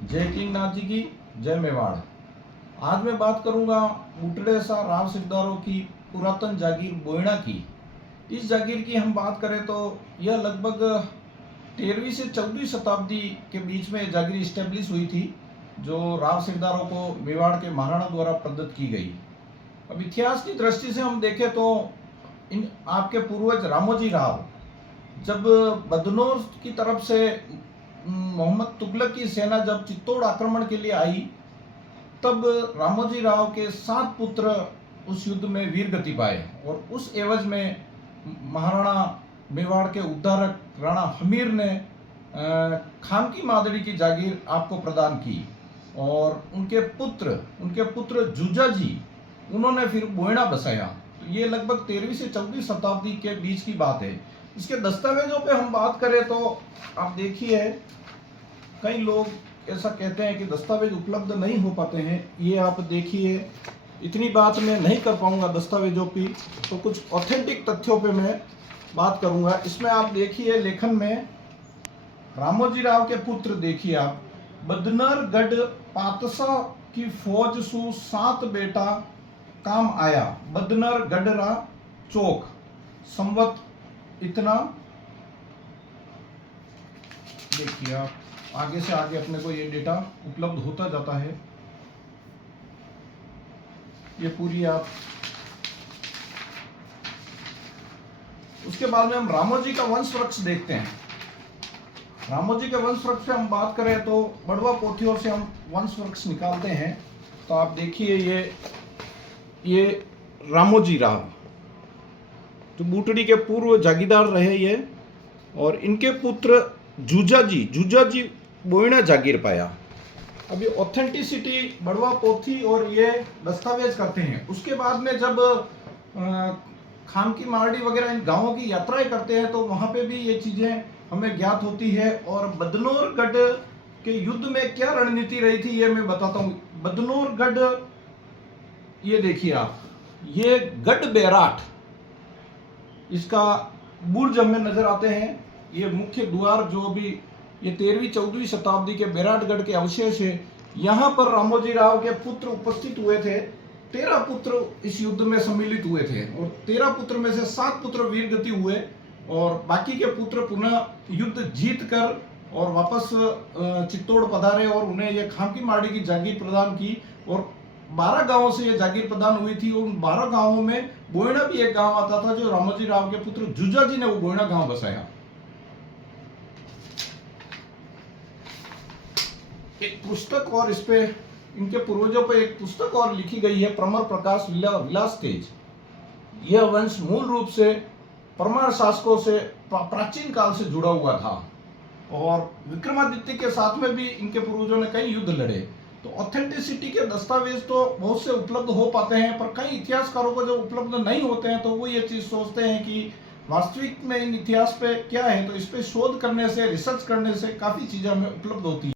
जय किंगनाथ जी की, जय मेवाड़। आज मैं बात करूंगा बूटड़ेसा राव सिकदारों की पुरातन जागीर बोयणा की। इस जागीर की हम बात करें तो यह लगभग 13वीं से 14वीं शताब्दी के बीच में जागीर इस्टेब्लिश हुई थी, जो राव सिकदारों को मेवाड़ के महाराणा द्वारा प्रदत्त की गई। अब इतिहास की दृष्टि से हम देखें तो इन आपके पूर्वज रामोजी राव जब बदनौर की तरफ से मोहम्मद तुगलक की सेना जब चित्तौड़ आक्रमण के लिए आई, तब रामोजी राव के 7 पुत्र उस युद्ध में वीर गति पाए और उस एवज में महाराणा मेवाड़ के उद्धारक राणा हमीर ने खामकी मादड़ी की जागीर आपको प्रदान की और उनके पुत्र जुजा जी उन्होंने फिर बोयणा बसाया। तो ये लगभग 13वीं से 14वीं शताब्दी के बीच की बात है। इसके दस्तावेजों पे हम बात करें तो आप देखिए, कई लोग ऐसा कहते हैं कि दस्तावेज उपलब्ध नहीं हो पाते हैं। ये आप देखिए, इतनी बात मैं नहीं कर पाऊंगा दस्तावेजों की, तो कुछ ऑथेंटिक तथ्यों पे मैं बात करूंगा। इसमें आप देखिए, लेखन में रामोजी राव के पुत्र देखिए आप, बदनरगढ़ पातसा की फौज सु 7 बेटा काम आया, बदनरगढ़रा चौक संवत इतना। देखिए आप, आगे से आगे अपने को ये डेटा उपलब्ध होता जाता है। ये पूरी आप, उसके बाद में हम रामोजी का वंश वृक्ष देखते हैं। रामोजी के वंश वृक्ष से हम बात करें तो बड़वा पोथियों से हम वंश वृक्ष निकालते हैं। तो आप देखिए, ये रामोजी राव जो बूटड़ी के पूर्व जागीरदार रहे ये, और इनके पुत्र जुजा जी बोयणा जागीर पाया। अभी ऑथेंटिसिटी बड़वा पोथी और ये दस्तावेज करते हैं। उसके बाद में जब खामकी मारडी वगैरह इन गांवों की यात्राएं करते हैं तो वहां पे भी ये चीजें हमें ज्ञात होती है। और बदनौरगढ़ के युद्ध में क्या रणनीति रही थी ये मैं बताता हूँ। बदनौरगढ़, ये देखिए आप, ये गढ़ बैराट, इसका बुर्ज हमें नजर आते हैं। ये मुख्य द्वार जो भी ये 13वीं 14वीं शताब्दी के बैराटगढ़ के अवशेष है। यहाँ पर रामोजी राव के पुत्र उपस्थित हुए थे। 13 पुत्र इस युद्ध में सम्मिलित हुए थे और 13 पुत्र में से 7 पुत्र वीरगति हुए और बाकी के पुत्र पुनः युद्ध जीत कर और वापस चित्तौड़ पधारे और उन्हें यह खामकी मारडी की जागीर प्रदान की। और 12 गांवों से यह जागीर प्रदान हुई थी। उन 12 गांवों में बोयणा भी एक गांव आता था, जो रामोजी राव के पुत्र जुजा जी ने वो बोयणा गांव बसाया। एक पुस्तक और इस पे इनके पूर्वजों पर एक पुस्तक और लिखी गई है, प्रमर प्रकाश विलास तेज। यह वंश मूल रूप से परमार शासकों से प्राचीन काल से जुड़ा हुआ था और विक्रमादित्य के साथ में भी इनके पूर्वजों ने कई युद्ध लड़े। तो ऑथेंटिसिटी के दस्तावेज तो बहुत से उपलब्ध हो पाते हैं, पर कई इतिहासकारों को जब उपलब्ध नहीं होते हैं तो वो ये चीज सोचते हैं कि वास्तविक में इन इतिहास पे क्या है। तो इस पे शोध करने से, रिसर्च करने से काफी चीजें हमें उपलब्ध होती है।